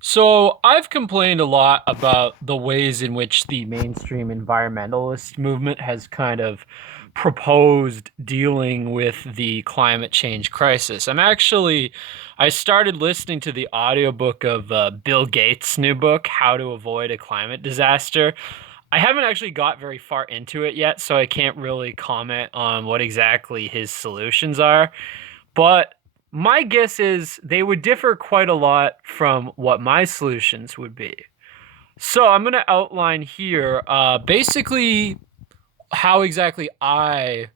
So, I've complained a lot about the ways in which the mainstream environmentalist movement has kind of proposed dealing with the climate change crisis. I started listening to the audiobook of Bill Gates' new book, How to Avoid a Climate Disaster. I haven't actually got very far into it yet, so I can't really comment on what exactly his solutions are. But my guess is they would differ quite a lot from what my solutions would be. So I'm going to outline here basically how exactly I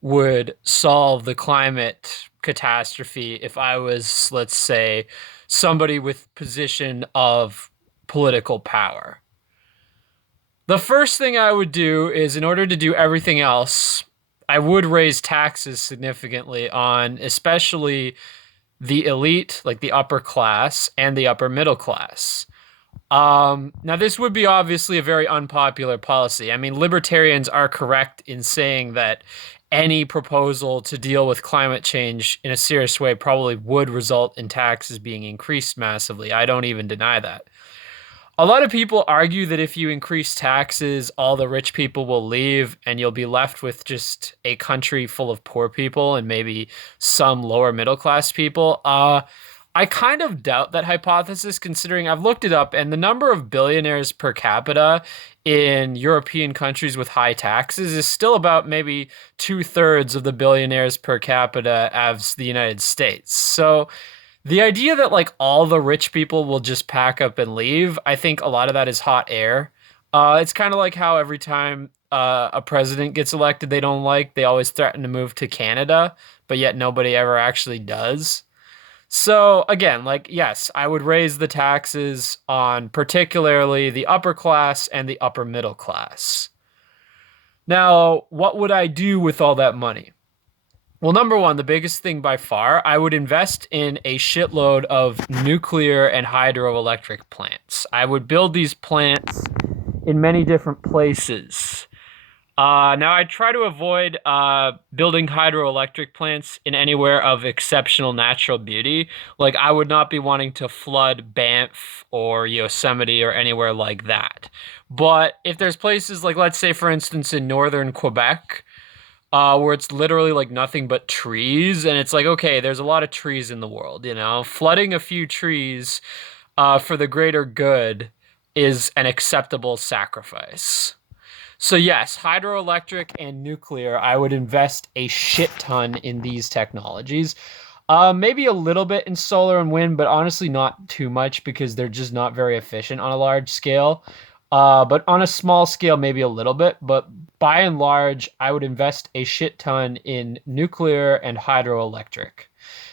would solve the climate catastrophe if I was, let's say, somebody with position of political power. The first thing I would do is, in order to do everything else, I would raise taxes significantly on especially the elite, like the upper class and the upper middle class. Now, this would be obviously a very unpopular policy. I mean, libertarians are correct in saying that any proposal to deal with climate change in a serious way probably would result in taxes being increased massively. I don't even deny that. A lot of people argue that if you increase taxes, all the rich people will leave and you'll be left with just a country full of poor people and maybe some lower middle class people. I kind of doubt that hypothesis considering I've looked it up and the number of billionaires per capita in European countries with high taxes is still about maybe two-thirds of the billionaires per capita as the United States. So the idea that like all the rich people will just pack up and leave, I think a lot of that is hot air. It's kind of like how every time a president gets elected they don't like, they always threaten to move to Canada, but yet nobody ever actually does. So again, like yes, I would raise the taxes on particularly the upper class and the upper middle class. Now, what would I do with all that money? Well, number one, the biggest thing by far, I would invest in a shitload of nuclear and hydroelectric plants. I would build these plants in many different places. Now, I try to avoid building hydroelectric plants in anywhere of exceptional natural beauty. Like, I would not be wanting to flood Banff or Yosemite or anywhere like that. But if there's places like, let's say, for instance, in northern Quebec, where it's literally like nothing but trees, and it's like, okay, there's a lot of trees in the world, you know, flooding a few trees, for the greater good is an acceptable sacrifice. So yes, hydroelectric and nuclear, I would invest a shit ton in these technologies. Maybe a little bit in solar and wind, but honestly not too much because they're just not very efficient on a large scale. But on a small scale, maybe a little bit. But by and large, I would invest a shit ton in nuclear and hydroelectric.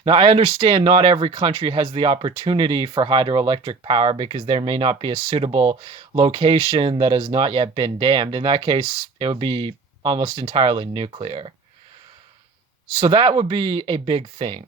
Now, I understand not every country has the opportunity for hydroelectric power because there may not be a suitable location that has not yet been dammed. In that case, it would be almost entirely nuclear. So that would be a big thing.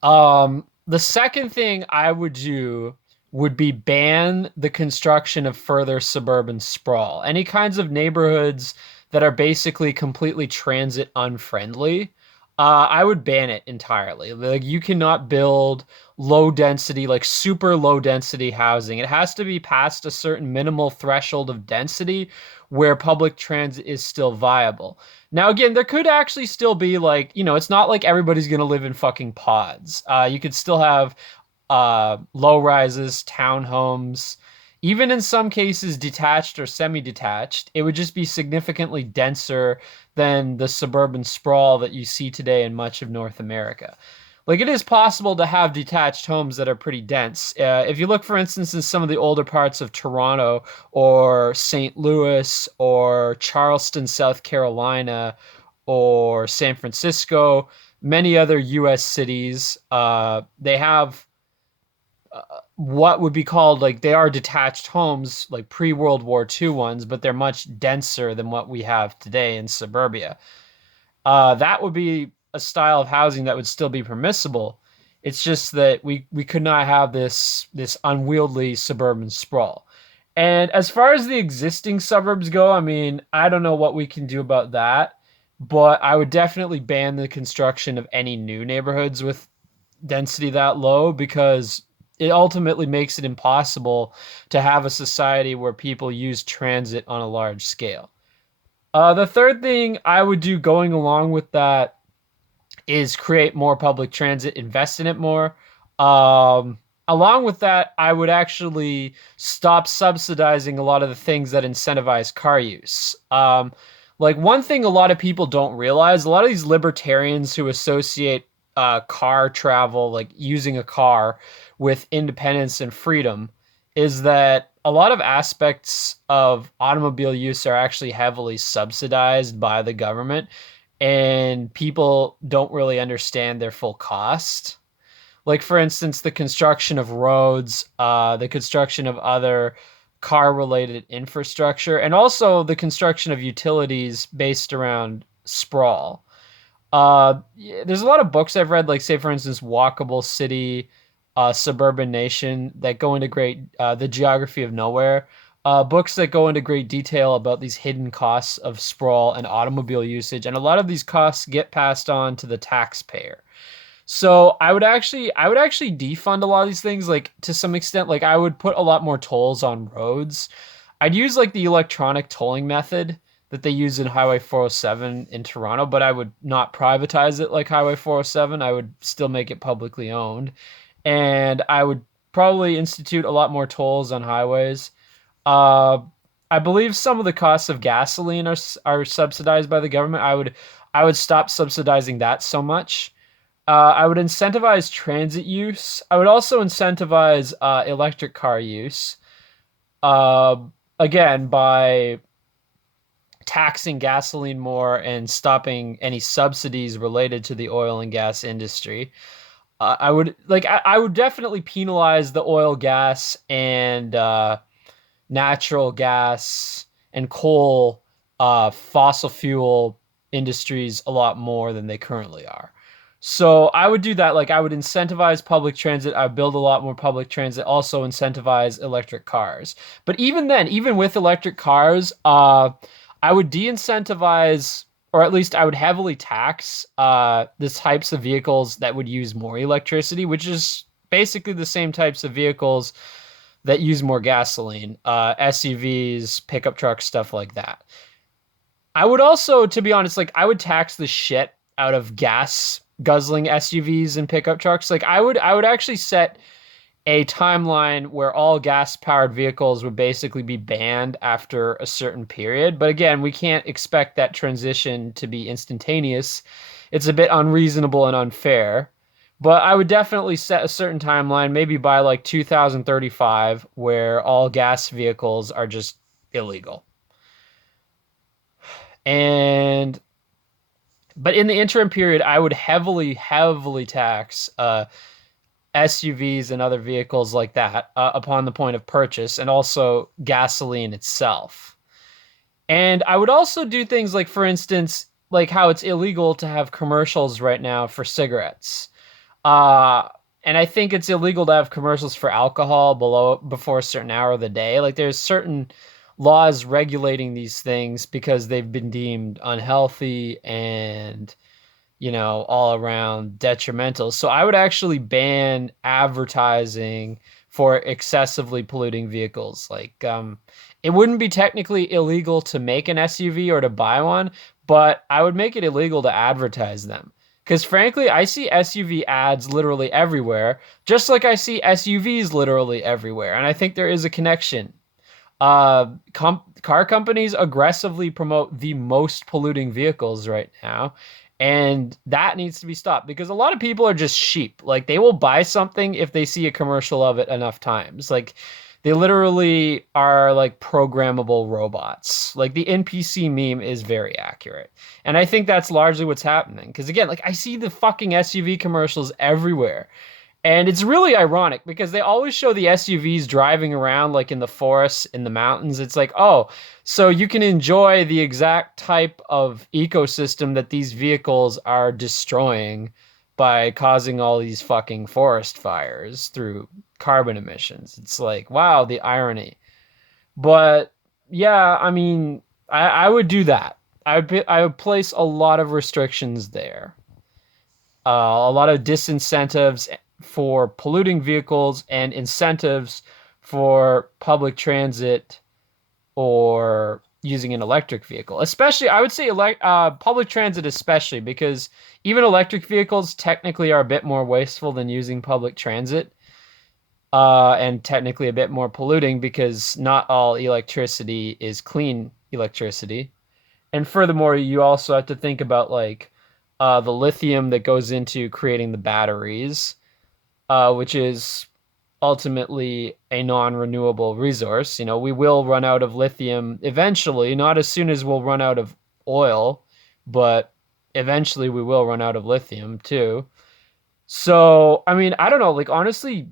The second thing I would do would be ban the construction of further suburban sprawl. Any kinds of neighborhoods that are basically completely transit unfriendly, I would ban it entirely. Like you cannot build low density, like super low density housing. It has to be past a certain minimal threshold of density where public transit is still viable. Now, again, there could actually still be like, you know, it's not like everybody's going to live in fucking pods. You could still have low rises, townhomes, even in some cases detached or semi-detached. It would just be significantly denser than the suburban sprawl that you see today in much of North America. Like it is possible to have detached homes that are pretty dense. If you look, for instance, in some of the older parts of Toronto or St. Louis or Charleston, South Carolina, or San Francisco, many other U.S. cities, they have what would be called like they are detached homes, like pre-World War II ones, but they're much denser than what we have today in suburbia. That would be a style of housing that would still be permissible. It's just that we could not have this unwieldy suburban sprawl. And as far as the existing suburbs go, I mean, I don't know what we can do about that, but I would definitely ban the construction of any new neighborhoods with density that low because it ultimately makes it impossible to have a society where people use transit on a large scale. The third thing I would do going along with that is create more public transit, invest in it more. Um, Along with that, I would actually stop subsidizing a lot of the things that incentivize car use. Like one thing a lot of people don't realize, a lot of these libertarians who associate car travel, like using a car, with independence and freedom, is that a lot of aspects of automobile use are actually heavily subsidized by the government and people don't really understand their full cost. Like, for instance, the construction of roads, the construction of other car related infrastructure, and also the construction of utilities based around sprawl. Yeah, there's a lot of books I've read, like, say, for instance, Walkable City, Suburban Nation, that go into the geography of nowhere. Books that go into great detail about these hidden costs of sprawl and automobile usage, and a lot of these costs get passed on to the taxpayer. So I would actually defund a lot of these things, like to some extent. Like I would put a lot more tolls on roads. I'd use like the electronic tolling method that they use in Highway 407 in Toronto, but I would not privatize it like Highway 407. I would still make it publicly owned. And I would probably institute a lot more tolls on highways. Uh, I believe some of the costs of gasoline are subsidized by the government. I would stop subsidizing that so much. I would incentivize transit use. I would also incentivize electric car use. Uh, Again, by taxing gasoline more and stopping any subsidies related to the oil and gas industry. I would definitely penalize the oil, gas, and natural gas and coal, fossil fuel industries a lot more than they currently are. So I would do that. Like I would incentivize public transit. I would build a lot more public transit. Also incentivize electric cars. But even then, even with electric cars, I would de-incentivize, or at least I would heavily tax the types of vehicles that would use more electricity, which is basically the same types of vehicles that use more gasoline, SUVs, pickup trucks, stuff like that. I would also, to be honest, like I would tax the shit out of gas guzzling SUVs and pickup trucks. Like I would actually set a timeline where all gas powered vehicles would basically be banned after a certain period. But again, we can't expect that transition to be instantaneous. It's a bit unreasonable and unfair. But I would definitely set a certain timeline, maybe by like 2035, where all gas vehicles are just illegal. And but in the interim period, I would heavily, heavily tax SUVs and other vehicles like that upon the point of purchase, and also gasoline itself. And I would also do things like, for instance, like how it's illegal to have commercials right now for cigarettes. Uh, and I think it's illegal to have commercials for alcohol before a certain hour of the day. Like there's certain laws regulating these things because they've been deemed unhealthy and all around detrimental. So I would actually ban advertising for excessively polluting vehicles. Like, it wouldn't be technically illegal to make an SUV or to buy one, but I would make it illegal to advertise them. Because frankly, I see SUV ads literally everywhere, just like I see SUVs literally everywhere. And I think there is a connection. Car companies aggressively promote the most polluting vehicles right now, and that needs to be stopped because a lot of people are just sheep. Like they will buy something if they see a commercial of it enough times. Like they literally are like programmable robots. Like the NPC meme is very accurate. And I think that's largely what's happening. Because again, like I see the fucking SUV commercials everywhere. And it's really ironic because they always show the SUVs driving around like in the forests, in the mountains. It's like, oh, so you can enjoy the exact type of ecosystem that these vehicles are destroying by causing all these fucking forest fires through carbon emissions. It's like, wow, the irony. But yeah, I mean, I would do that. I would place a lot of restrictions there, a lot of disincentives for polluting vehicles and incentives for public transit or using an electric vehicle. Especially, I would say public transit, especially because even electric vehicles technically are a bit more wasteful than using public transit, and technically a bit more polluting because not all electricity is clean electricity. And furthermore, you also have to think about like the lithium that goes into creating the batteries, which is ultimately a non-renewable resource. You know, we will run out of lithium eventually, not as soon as we'll run out of oil, but eventually we will run out of lithium too. So, I mean, I don't know, like honestly,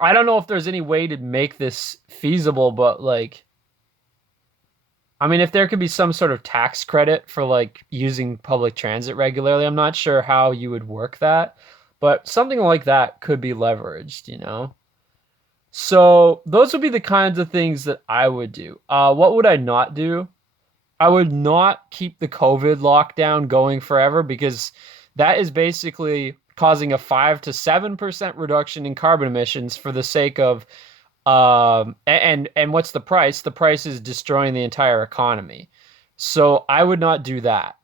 I don't know if there's any way to make this feasible, but like I mean, if there could be some sort of tax credit for like using public transit regularly, I'm not sure how you would work that, but something like that could be leveraged, you know? So those would be the kinds of things that I would do. What would I not do? I would not keep the COVID lockdown going forever because that is basically causing a 5 to 7% reduction in carbon emissions for the sake of and what's the price? The price is destroying the entire economy. So I would not do that.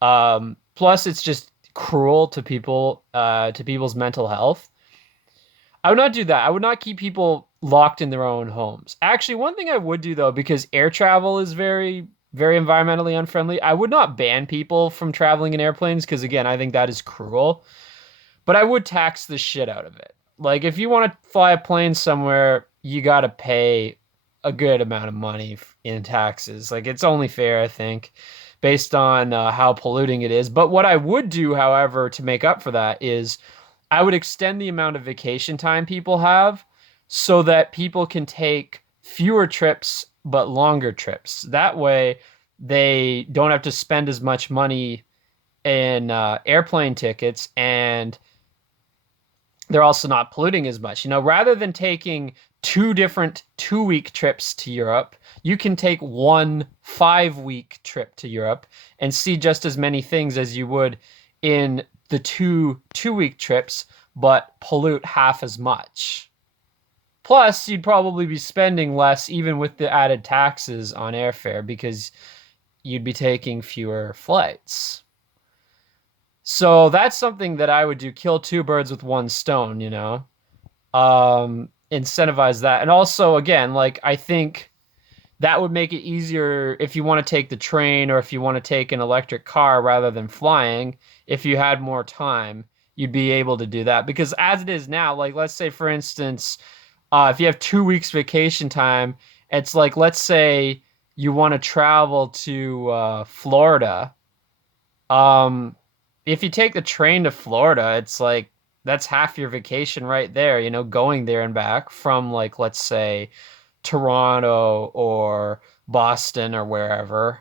Plus it's just cruel to people's mental health. I would not do that. I would not keep people locked in their own homes. Actually, one thing I would do though, because air travel is very environmentally unfriendly, I would not ban people from traveling in airplanes because again, I think that is cruel. But I would tax the shit out of it. Like if you want to fly a plane somewhere, you got to pay a good amount of money in taxes. Like it's only fair, I think, based on how polluting it is. But what I would do, however, to make up for that is I would extend the amount of vacation time people have so that people can take fewer trips but longer trips. That way, they don't have to spend as much money in airplane tickets, and they're also not polluting as much. You know, rather than taking two different 2 week trips to Europe, you can take one 5 week trip to Europe and see just as many things as you would in the two-week trips, but pollute half as much. Plus, you'd probably be spending less even with the added taxes on airfare because you'd be taking fewer flights. So that's something that I would do. Kill two birds with one stone, you know? Incentivize that. And also, again, like, I think that would make it easier if you want to take the train or if you want to take an electric car rather than flying. If you had more time, you'd be able to do that. Because as it is now, like, let's say, for instance, if you have 2 weeks vacation time, it's like, let's say you want to travel to Florida. Um, if you take the train to Florida, it's like that's half your vacation right there, you know, going there and back from like, let's say, Toronto or Boston or wherever.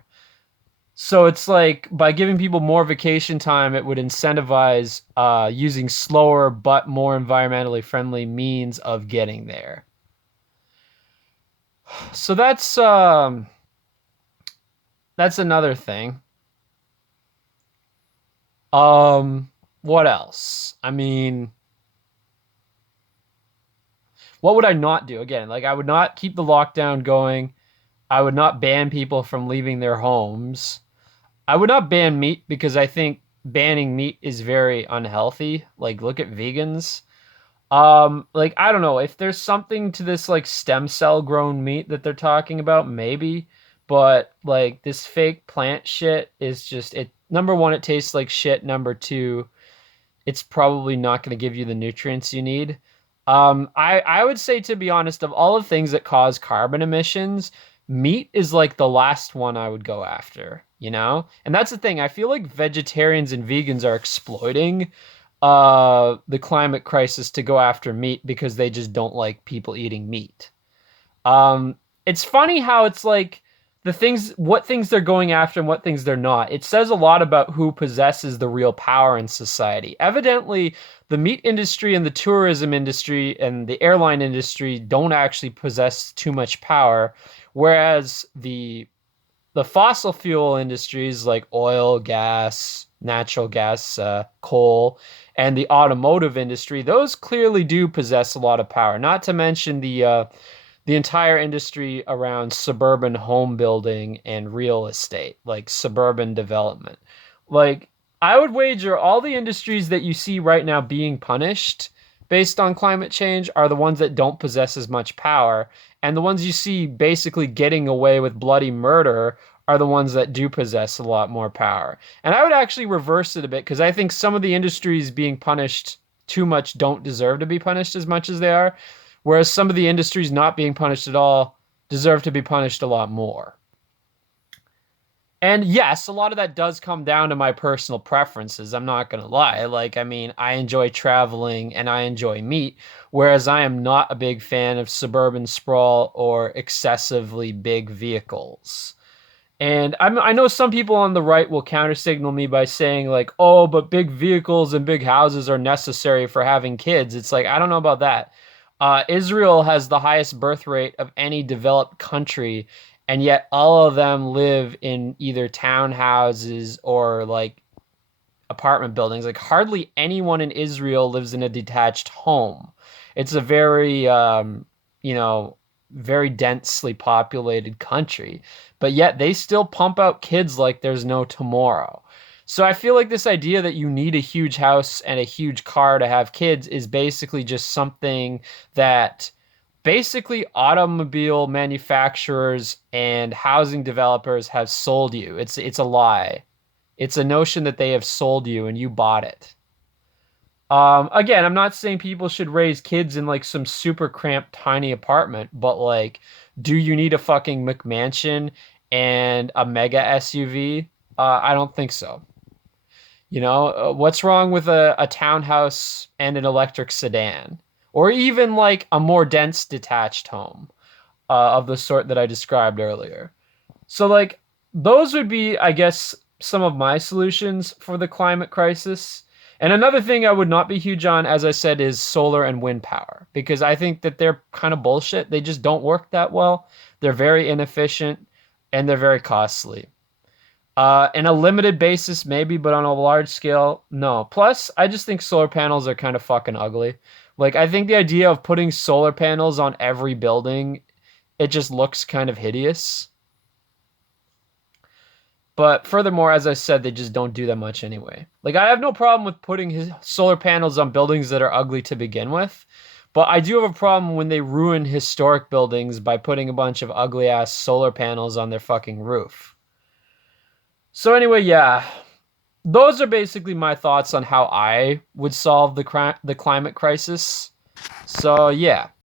So it's like by giving people more vacation time, it would incentivize using slower but more environmentally friendly means of getting there. So that's another thing. What else? I mean, what would I not do? Again, like I would not keep the lockdown going. I would not ban people from leaving their homes. I would not ban meat because I think banning meat is very unhealthy. Like look at vegans. Like I don't know if there's something to this like stem cell grown meat that they're talking about, maybe, but like this fake plant shit is just it number one, it tastes like shit. Number two, it's probably not going to give you the nutrients you need. I would say, to be honest, of all the things that cause carbon emissions, meat is like the last one I would go after, you know? And that's the thing. I feel like vegetarians and vegans are exploiting the climate crisis to go after meat because they just don't like people eating meat. Um, it's funny how it's like what things they're going after and what things they're not. It says a lot about who possesses the real power in society. Evidently, the meat industry and the tourism industry and the airline industry don't actually possess too much power, whereas the the fossil fuel industries like oil, gas, natural gas, coal, and the automotive industry, those clearly do possess a lot of power. Not to mention the entire industry around suburban home building and real estate, like suburban development. Like, I would wager all the industries that you see right now being punished based on climate change are the ones that don't possess as much power. And the ones you see basically getting away with bloody murder are the ones that do possess a lot more power. And I would actually reverse it a bit because I think some of the industries being punished too much don't deserve to be punished as much as they are. Whereas some of the industries not being punished at all deserve to be punished a lot more. And yes, a lot of that does come down to my personal preferences. I'm not going to lie. Like, I mean, I enjoy traveling and I enjoy meat, whereas I am not a big fan of suburban sprawl or excessively big vehicles. And I know some people on the right will countersignal me by saying, like, oh, but big vehicles and big houses are necessary for having kids. It's like, I don't know about that. Israel has the highest birth rate of any developed country, and yet all of them live in either townhouses or like apartment buildings. Like hardly anyone in Israel lives in a detached home. It's a very, you know, very densely populated country, but yet they still pump out kids like there's no tomorrow. So I feel like this idea that you need a huge house and a huge car to have kids is basically just something that basically automobile manufacturers and housing developers have sold you. It's a lie. It's a notion that they have sold you and you bought it. Again, I'm not saying people should raise kids in like some super cramped tiny apartment, but like, do you need a fucking McMansion and a mega SUV? I don't think so. You know, what's wrong with a townhouse and an electric sedan? Or even like a more dense detached home of the sort that I described earlier. So, like, those would be, I guess, some of my solutions for the climate crisis. And another thing I would not be huge on, as I said, is solar and wind power, because I think that they're kind of bullshit. They just don't work that well. They're very inefficient and they're very costly. In a limited basis, maybe, but on a large scale, no. Plus, I just think solar panels are kind of fucking ugly. Like, I think the idea of putting solar panels on every building, it just looks kind of hideous. But furthermore, as I said, they just don't do that much anyway. Like, I have no problem with putting his solar panels on buildings that are ugly to begin with, but I do have a problem when they ruin historic buildings by putting a bunch of ugly ass solar panels on their fucking roof. So anyway, yeah, those are basically my thoughts on how I would solve the climate crisis. So yeah,